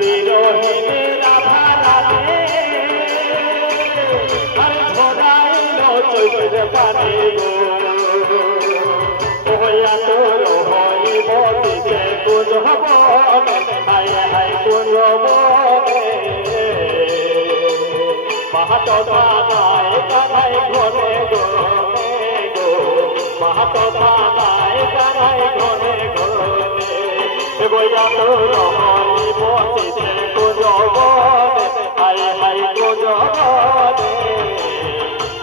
বিরোহিনী রাধা রাধে আর ঝরাইল চৈত্র পানে গো ওয়া তোর হইব দিতে কুঞ্জব হায় হায় কুঞ্জব মাহাতো থানায় কানাই ঘরে গো মাহাতো থানায় কানাই ঘরে ওয়া তোর হইব দিতে কুঞ্জব হায় হায় কুঞ্জব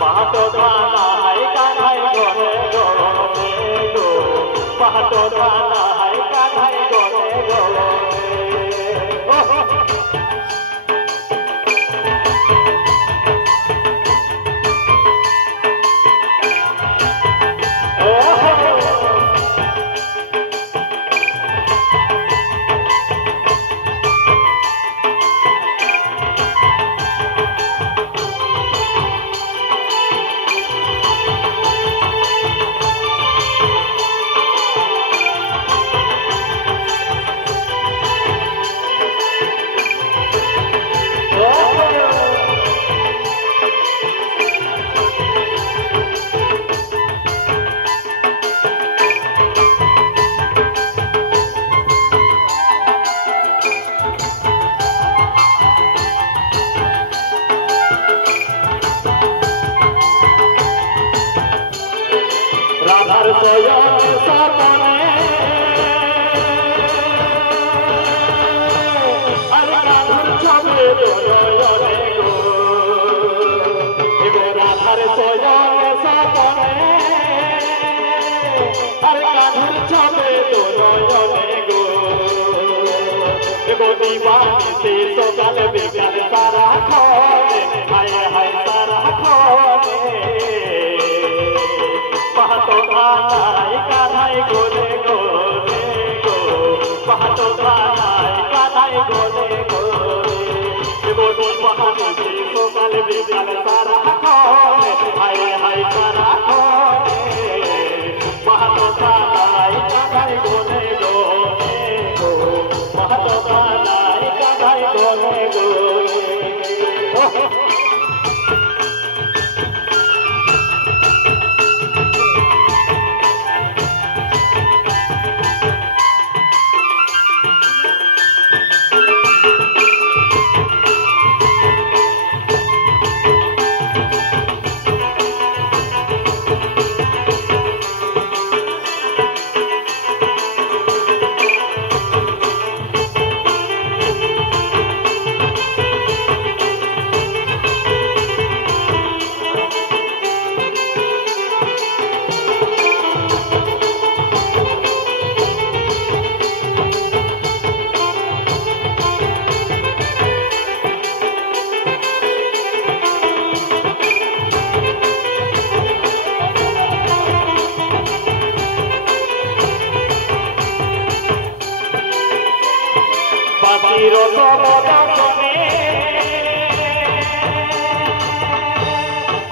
মাহাতো থানায় কানাই ঘরে মাহাতো থানায় কানাই ঘরে রাধার শয়ন সপনে আর রাধার ছবি নয়নে গো এগো রাধার শয়ন সপনে আর রাধার ছবি নয়নে গো এগো দিবানিতে সকাল বিকাল সারা খনে হায় হায় সারা খনে মাহাতো থানায় কানাই ঘরে ঘরে গো মাহাতো থানায় কানাই ঘরে ঘরে বলি মহানবী সকাল বিকাল সারা খনে হায় হায় সারা খনে মাহাতো থানায় কানাই ঘরে ঘরে গো মাহাতো থানায় কানাই ঘরে ঘরে চিরতবদনে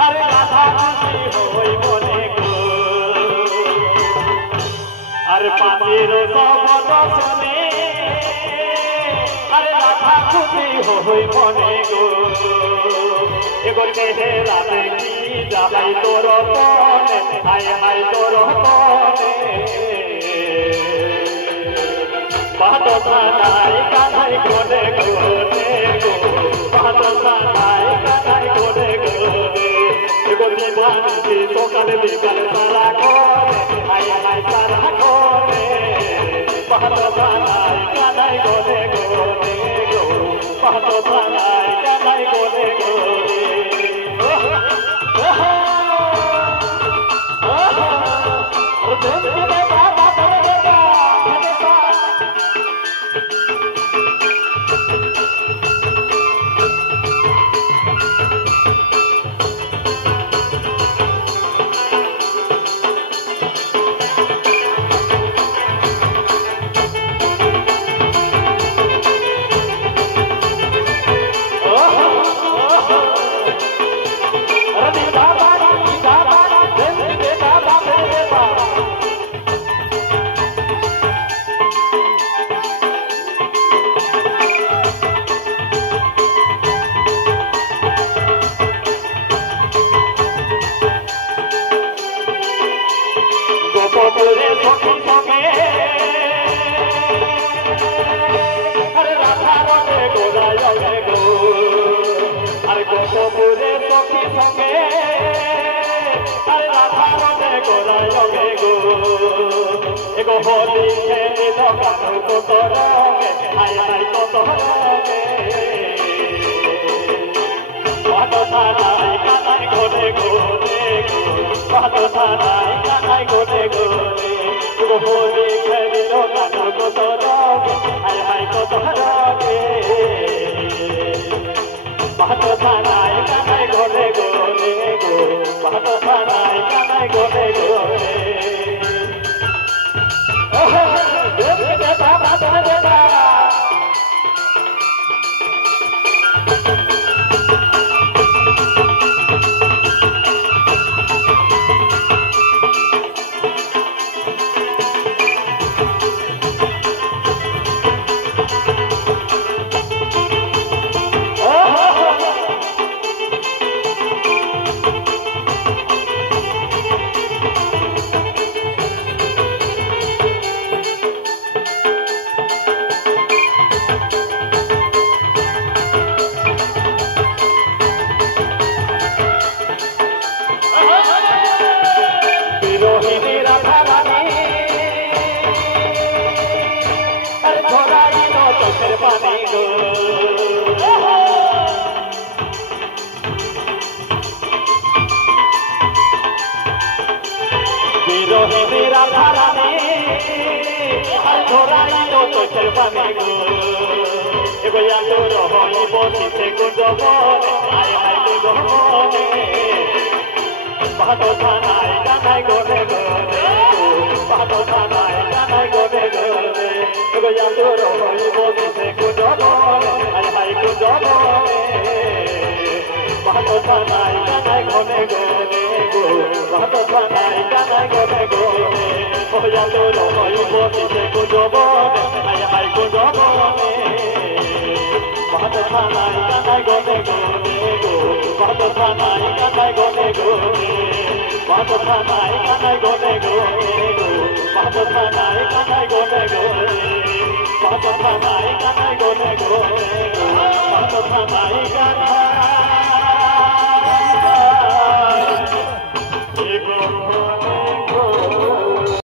আরে রাধা খুশি হই মনে গো আরে পাখির তবদনে আরে রাধা খুশি হই মনে গো এগো চেহারা দেখি যাই তোর পনে হায় হায় তোর পনে মাহাতো থানায় কানাই ঘরে ঘরে গো মাহাতো থানায় কানাই ঘরে ঘরে এগো দিবানিতে সকাল বিকাল সারা ঘরে হায় হায় সারা ঘরে মাহাতো থানায় কানাই ঘরে ঘরে গো মাহাতো থানায় কানাই ঘরে ঘরে পুরে সখী সঙ্গে আরে রাধা রঙে গোড়ায় গো আরে কত পুরে সখী সঙ্গে আরে রাধা রঙে গোড়ায় গো এগো হলি খেলে দোকান কত রঙে হায় হায় কত রঙে পাতো থানায় কানায় ঘরে ঘরে পাতো থানায় কানায় ঘরে ঘরে এগো হলি খেলে দোকান কত রঙে হায় হায় কত রঙে পাতো থানায় কানায় ঘরে ঘরে গো পাতো থানায় কানায় ঘরে ঘরে বিরোহিনী রাধা রানী আর ধরাইল চোখের পানি গো এগো আতর হই বসিতে গুঞ্জবনে আয় হায় গুঞ্জবনে পাতো থানায় কানায় গনে গনে পাতো থানায় কানায় গনে গনে এগো আতর হই বসিতে গুঞ্জবনে আয় হায় গুঞ্জবনে পাতো থানায় কানায় গনে গনে পাতো থানায় কানায় গনে গনে ওই আতর হই বসিতে গুঞ্জবনে আয় হায় গুঞ্জবনে পাতো থানায় কানায় গনে গনে পাতো থানায় কানায় গনে গনে পাতো থানায় কানায় গনে গনে পাতো থানায় কানায় গনে গনে পাতো থানায় কানায় গনে গনে পাতো থানায় কানায়